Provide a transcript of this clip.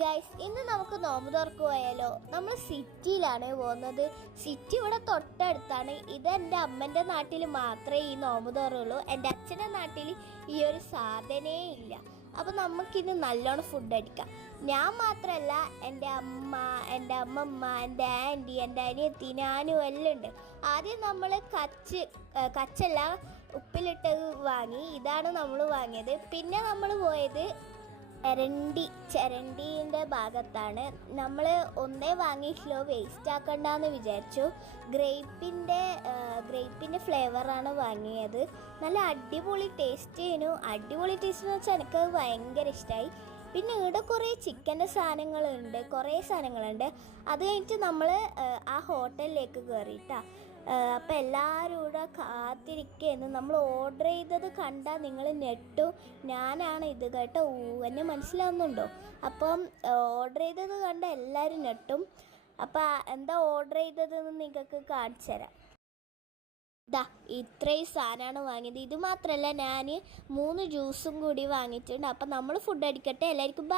Guys, ഇന്ന് നമുക്ക് നോമ്പ് തുറക്ക് പോയാലോ? നമ്മൾ സിറ്റിയിലാണ് പോകുന്നത്. സിറ്റി ഇവിടെ തൊട്ടടുത്താണ്. ഇത് എൻ്റെ അമ്മൻ്റെ നാട്ടിൽ മാത്രമേ ഈ നോമ്പ് തുറയുള്ളൂ. എൻ്റെ അച്ഛൻ്റെ നാട്ടിൽ ഈ ഒരു സാധനേ ഇല്ല. അപ്പോൾ നമുക്കിന്ന് നല്ലോണം ഫുഡ് അടിക്കാം. ഞാൻ മാത്രമല്ല, എൻ്റെ അമ്മ, എൻ്റെ അമ്മമ്മ, എൻ്റെ ആൻറ്റി, എൻ്റെ അനിയത്തി, ഞാനും എല്ലാം ഉണ്ട്. ആദ്യം നമ്മൾ കച്ചല്ല ഉപ്പിലിട്ടത് വാങ്ങി. ഇതാണ് നമ്മൾ വാങ്ങിയത്. പിന്നെ നമ്മൾ പോയത് ചരണ്ടീൻ്റെ ഭാഗത്താണ്. നമ്മൾ ഒന്നേ വാങ്ങിയിട്ടില്ലോ, വേസ്റ്റ് ആക്കണ്ടെന്ന് വിചാരിച്ചു. ഗ്രേപ്പിൻ്റെ ഫ്ലേവറാണ് വാങ്ങിയത്. നല്ല അടിപൊളി ടേസ്റ്റ് ചെയ്യുന്നു. അടിപൊളി ടേസ്റ്റ് എന്ന് വെച്ചാൽ എനിക്കത് ഭയങ്കര ഇഷ്ടമായി. പിന്നെ ഇവിടെ കുറേ ചിക്കൻ്റെ കുറേ സാധനങ്ങളുണ്ട്. അത് കഴിഞ്ഞിട്ട് നമ്മൾ ആ ഹോട്ടലിലേക്ക് കയറിയിട്ടാ. അപ്പം എല്ലാവരും ഇവിടെ കാത്തിരിക്കുകയെന്ന്. നമ്മൾ ഓർഡർ ചെയ്തത് കണ്ടാൽ നിങ്ങൾ ഞെട്ടും. ഞാനാണ് ഇത് കേട്ടോ. എന്നെ മനസ്സിലാവുന്നുണ്ടോ? അപ്പം ഓർഡർ ചെയ്തത് കണ്ടാൽ എല്ലാവരും ഞെട്ടും. അപ്പം എന്താ ഓർഡർ ചെയ്തതെന്ന് നിങ്ങൾക്ക് കാണിച്ചു തരാം. ഇത്രയും സാധനമാണ് വാങ്ങിയത്. ഇത് മാത്രമല്ല, ഞാൻ 3 ജ്യൂസും കൂടി വാങ്ങിയിട്ടുണ്ട്. അപ്പം നമ്മൾ ഫുഡ് അടിക്കട്ടെ. എല്ലാവർക്കും